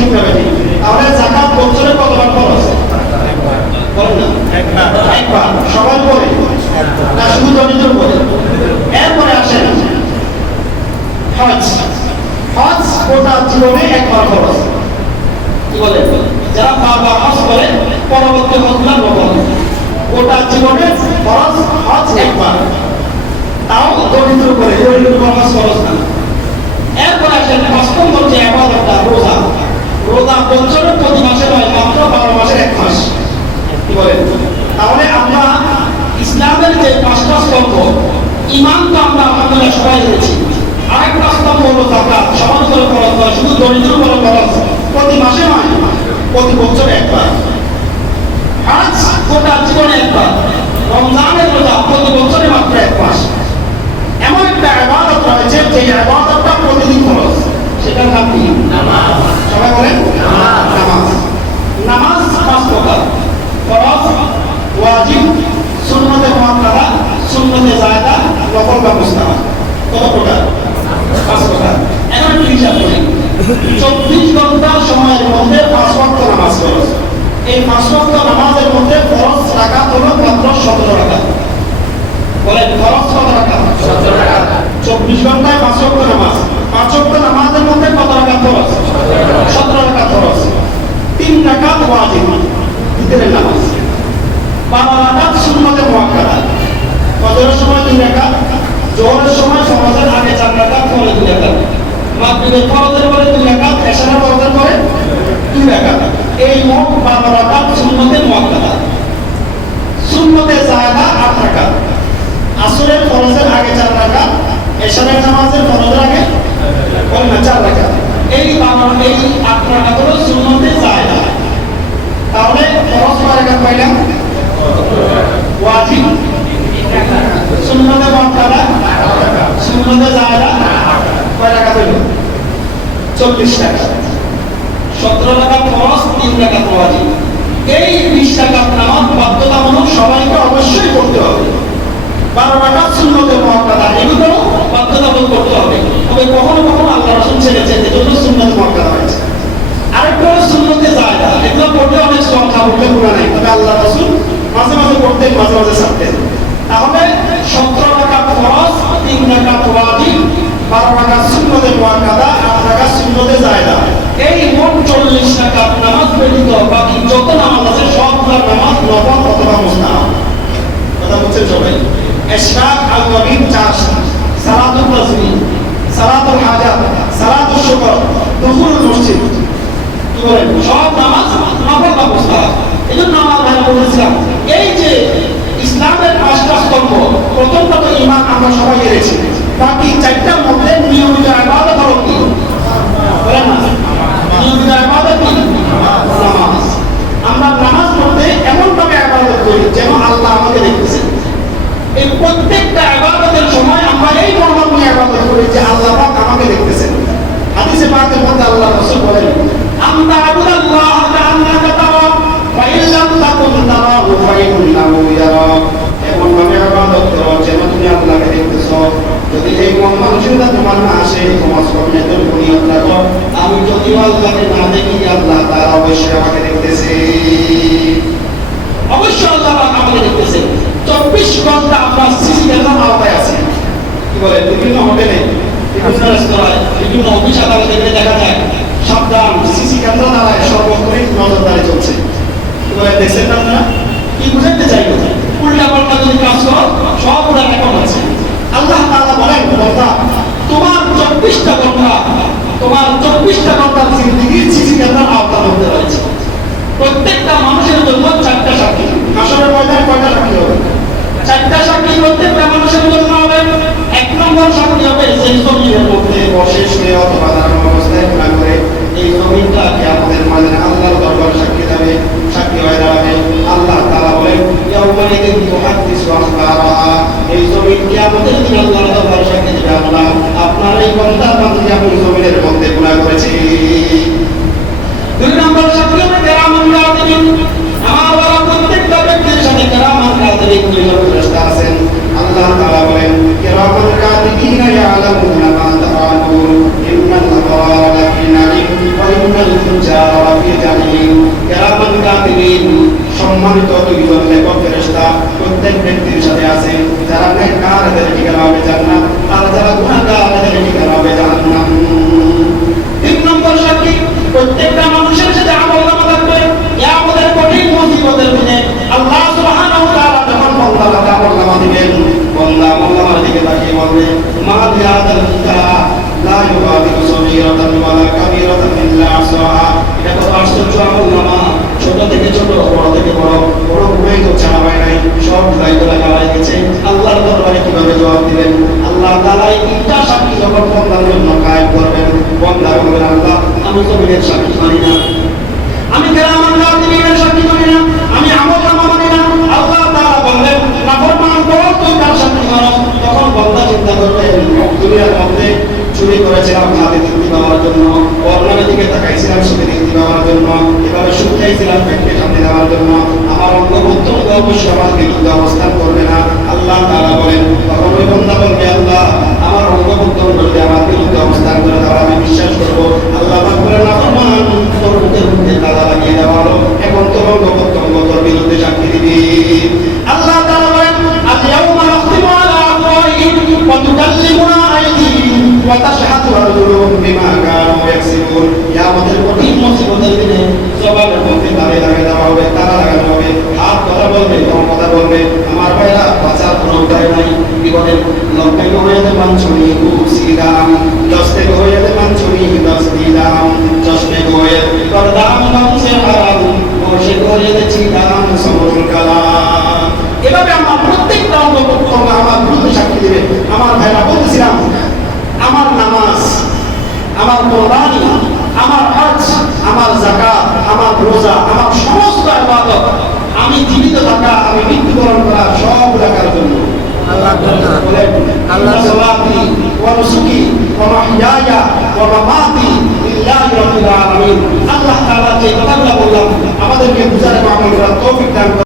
ঠিক না বেঠিক? তাহলে যাকাত বছরে কতবার খরচ? বলেন না, একবার। সবাই পড়ে না শুধু দরিদ্র পড়ে? এরপরে আসেন হজ। হজ গোটা জীবনে একবার খরচ। কি বলেন? যারা বারবার হজ করে পরবর্তী হজগুলো নকল। গোটা জীবনে খরচ হজ একবার, তাও দরিদ্র করে, দরিদ্র হজ খরচ না। এরপরে আসেন ৫ নম্বর যে ইবাদতটা রোজা। রোজা বছরের প্রতি মাসে নয়, মাত্র ১২ মাসের ১ মাস। কি বলেন? তাহলে আমরা ইসলামের যে ৫টা স্তম্ভ, ঈমান তো আমরা আলহামদুলিল্লাহ সবাই জেনেছি। আরেকটা স্তম্ভ হলো যাকাত। সমাজ করে খরচ হয়, শুধু দরিদ্র করে খরচ প্রতি মাসে নয়, প্রতি বছরে একবার। হজ গোটা জীবনে একবার। রমজানের রোজা প্রতি বছরে মাত্র ১ মাস। এমন একটা ইবাদত রয়েছে যে ইবাদতটা প্রতিদিন খরচ, সেটার নাম কি? নামাজ। সবাই বলেন নামাজ। নামাজ ৫ প্রকার: ফরজ, ওয়াজিব, সুন্নতে মুআক্কাদা, সুন্নতে জায়েদা, নফল বা মুস্তাহাব। কত প্রকার? ৫ প্রকার। এখন একটু হিসাব করি। ২৪ ঘন্টা সময়ের মধ্যে ৫ ওয়াক্ত নামাজ ফরজ। এই ৫ ওয়াক্ত নামাজের মধ্যে ফরজ রাকাত হলো মাত্র ১৭ রাকাত। বলেন ফরজ কত রাকাত? ১৭ রাকাত। ২৪ ঘন্টায় ৫ ওয়াক্ত নামাজ। ৫ ওয়াক্ত নামাজের মধ্যে কত রাকাত ফরজ? ১৭ রাকাত ফরজ। ৩ রাকাত ওয়াজিব, ভিতরের নামাজ। ১২ রাকাত সুন্নতে মুআক্কাদা। ফজরের সময় ২ রাকাত, যোহরের সময় ফরজের আগে ৪ রাকাত, পরে ২ রাকাত, মাগরিবের ফরজের পরে ২ রাকাত, এশারের ফরজের পরে ২ রাকাত। এই মোট ১২ রাকাত সুন্নতে মুআক্কাদা। সুন্নতে জায়েদা ৮ রাকাত। আসরের ফরজের আগে ৪ রাকাত, এশারের নামাজের ফরজের আগে ৪ রাকাত। এই ৮ রাকাত হলো সুন্নতে জায়েদা। তাহলে ফরজ কয় রাকাত পাইলাম? ওয়াজিব, সুন্নতে মুআক্কাদা, সুন্নতে জায়েদা কয় রাকাত হলো? ৪০ রাকাত। ১৭ রাকাত ফরজ, ৩ রাকাত ওয়াজিব। এই ২০ রাকাত নামাজ বাধ্যতামূলক, সবাইকে অবশ্যই পড়তে হবে। ১২ রাকাত সুন্নতে মুআক্কাদা, এগুলো বাধ্যতামূলক করতে হবে। তবে কখনো কখনো আল্লাহ রাসূল ছেড়েছেন, এজন্য সুন্নতে মুআক্কাদা হয়েছে। আরেকটা হলো সুন্নতে জায়েদা। এগুলো পড়তে অনেক সংখ্যা, পড়তে গুণা নাই, তবে আল্লাহ রাসূল মাঝে মাঝে পড়তেন, মাঝে মাঝে ছাড়তেন। তাহলে ১৭ রাকাত ফরজ, ৩ রাকাত ওয়াজিব, ১২ রাকাত সুন্নতে মুআক্কাদা, ৮ রাকাত সুন্নতে জায়েদা। এই মোট ৪০ রাকাত নামাজ ব্যতীত বাকি যত নামাজ আছে সবগুলো নামাজ নফল অথবা মুস্তাহাব। কথা বুঝছেন সবাই? ইশরাক, আল-মাগরিব ৪, সালাতুল তাসবিহ, সালাতুল হাজাত, সালাতুল শুকর, দুখুলুল মসজিদ। কি বলেন? সব নামাজ নফল বা মুস্তাহাব। এজন্য আমার ভাই বলেছিলাম, এই যে ইসলামের ৫টা স্তম্ভ, প্রথমটা তো ঈমান, আমরা সবাই জেনেছি। বাকি ৪টার মধ্যে নিয়মিত ইবাদত হলো কি? বলেন না, নিয়মিত ইবাদত কি? নামাজ। আমরা নামাজ পড়তে এমন ভাবে ইবাদত করি যেন আল্লাহ আমাকে দেখতেছেন। এই প্রত্যেকটা ইবাদতের সময় আমরা এই মনোভাব নিয়ে ইবাদত করি যে আল্লাহ পাক আমাকে দেখতেছেন। হাদিসে পাকের মধ্যে আল্লাহ রাসূল বলেন, আনতা আবুদাল্লাহ কাআন্নাকা তারা ওয়া ইন লাম তাকুন তারাহু ফাইন্নাহু ইয়ারাক। এমন ভাবে ইবাদত করো যেন তুমি আল্লাহকে দেখতেছো। যদি এই মানসিকতা তোমার না আসে, তোমার সবচেয়ে বুনিয়াদ রাখো, আমি যদি আল্লাহকে না দেখি, আল্লাহ তাআলা অবশ্যই আমাকে দেখতেছে। অবশ্যই আল্লাহ আমাকে দেখতেছে। ২৪ ঘন্টা আমরা সিসি ক্যামেরার আওতায় আছি। কি বলে? বিভিন্ন হোটেলে, বিভিন্ন রেস্তোরাঁয়, বিভিন্ন অফিস আদালতে দেখা যায় সাবধান, সিসি ক্যামেরা দ্বারা সর্বক্ষণিক নজরদারি চলছে। কি বলে? দেখছেন না আপনারা? কি বুঝাতে চাইবো? উল্টা পাল্টা যদি কাজ করো, সব ওরা রেকর্ড আছে। আল্লাহ তাআলা বলেন, বান্দা তোমার ২৪টা ঘন্টা, তোমার ২৪টা ঘন্টার জিন্দেগি সিসি ক্যামেরার আওতার মধ্যে রয়েছে। প্রত্যেকটা মানুষের জন্য ৪টা সাক্ষী। হাসরের ময়দানে কয়টা সাক্ষী হবে? ৪টা সাক্ষী প্রত্যেকটা মানুষের জন্য হবে। ১ নম্বর সাক্ষী হবে যে জমিনের মধ্যে বসে শুয়ে অথবা দাঁড়ানো অবস্থায় গুনাহ করে। এই জমিনটা কিয়ামতের ময়দানে আল্লাহর দরবারে সাক্ষী দেবে, সাক্ষী হয়ে দাঁড়াবে। আল্লাহ তাআলা বলেন, ইয়াউমাইযিন ইউহাদ্দিসু আখবারাহা। এই জমিন কিয়ামতের দিন আল্লাহর দরবারে সাক্ষী দেবে, আল্লাহ আপনার এই বান্দা বান্দী আমি জমিনের মধ্যে গুনাহ করেছি। ২ নম্বর সাক্ষী হবে কিরামান কাতিবিন। আমার ওরা প্রত্যেকটা ব্যক্তির সাথে কিরামান কাতিবিন ২ জন ফেরেশতা আছেন। আল্লাহ তাআলা বলেন, কিরামান কাতিবিন ইয়ালামুনা মা তাফআলুন ইন্নাল আবরারা লাফি নাঈম ওয়া ইন্নাল ফুজ্জারা সম্মানিত দুইজন লেখক ফেরেশতা প্রত্যেক ব্যক্তির সাথে আছে। যারা নেককার এদের ঠিকানা হবে জান্নাত, আর যারা গুনাহগার এদের ঠিকানা হবে জাহান্নাম। 3 নম্বর সাক্ষী, প্রত্যেকটা মানুষের সাথে আমলনামা থাকবে। কিয়ামতের কঠিন মুসিবতের দিনে আল্লাহ সুবহানাহু ওয়া তাআলা যখন বান্দাকে আমলনামা দিবেন, বান্দা আমলনামার দিকে তাকিয়ে বলবে, মা বিহাদাল কিতাব লা ইউগাদিরু সগীরাতান ওয়ালা কাবীরাতান ইল্লা আহসাহা। এটা কত আশ্চর্য আমলনামা! ছোট থেকে ছোট, বড় থেকে বড়, বড় গুনাহ তো ছাড়া হয় নাই, সব দায়িত্ব লাগাই গেছে। আল্লাহর দরবারে কিভাবে জবাব দিবেন? আল্লাহ তাআলা এই 3টা সাক্ষী যখন বান্দার জন্য কায়েম করবেন, বান্দা বলবেন, আল্লাহ আমি জমিনের সাক্ষী মানি না, আমি কেরামান কাতিবিনের সাক্ষী মানি না, আমি আমলনামা মানি না। আল্লাহ তাআলা বললেন, নাফরমান বল তুই কার সাক্ষী মানস? তখন বান্দা চিন্তা করবেন, দুনিয়ার মধ্যে চুরি করেছিলাম হাতে তৃপ্তি পাওয়ার জন্য, অন্যের দিকে তাকাইছিলাম সুখে তৃপ্তি পাওয়ার জন্য, এভাবে সুখ চাইছিলাম পেটকে শান্তি দেওয়ার জন্য। আমার অঙ্গ প্রত্যঙ্গ অবশ্যই আমার বিরুদ্ধে অবস্থান করবে না। আল্লাহ তাআলা বলেন, তখন ওই বান্দা বলবে, আল্লাহ আমার অঙ্গ প্রত্যঙ্গ যদি আমার বিরুদ্ধে অবস্থান করে তাহলে আমি বিশ্বাস করবো। আল্লাহ পাক বলেন, নাফরমান তোর মুখের মধ্যে তালা লাগিয়ে দেওয়া হলো, এখন তোর অঙ্গ প্রত্যঙ্গ তোর বিরুদ্ধে সাক্ষী দিবি। আল্লাহ তাআলা বলেন, আল-ইয়াউমা নাখতিমু আলা আফওয়াহিহিম ওয়া তুকাল্লিমুনা আইদিহিম ওয়া তাশহাদু আরজুলুহুম বিমা কানু ইয়াকসিবুন। কিয়ামতের কঠিন মুসিবতের দিনে জবানের মধ্যে তালা লাগিয়ে দেওয়া হবে, তালা লাগানো হবে, হাত কথা বলবে, কোন কথা বলবে। আমার ভাইরা, বাঁচার কোনো উপায় নাই। কি বলেন? লক্ষ্যে হয়ে যাবেন ছুরি কুসিলাম, দস্তে হয়ে যাবেন ছুরি দস দিলাম, চশমে হয়ে তোর দাম বংশে হারাম, বসে হয়ে যাচ্ছি দাম সমুল কালাম। এভাবে আমার প্রত্যেকটা অঙ্গ প্রত্যঙ্গ আমার বিরুদ্ধে সাক্ষী দেবে। আমার ভাইরা, বলতেছিলাম, আমার নামাজ, আমার কোরবানি, আমার হজ, আমার যাকাত, আমার রোজা, আমার সমস্ত ইবাদত আমি জীবিত থাকা, আমি মৃত্যুবরণ করা সব রাখার জন্য। আল্লাহ সালাতি ওয়া নুসুকি ওয়া মাহইয়ায়া ওয়া মামাতি লিল্লাহি রাব্বিল আলামিন। আল্লাহ তাআলা যে কথাগুলো বললাম আমাদেরকে বুঝার এবং আমল করার তৌফিক দান করুন।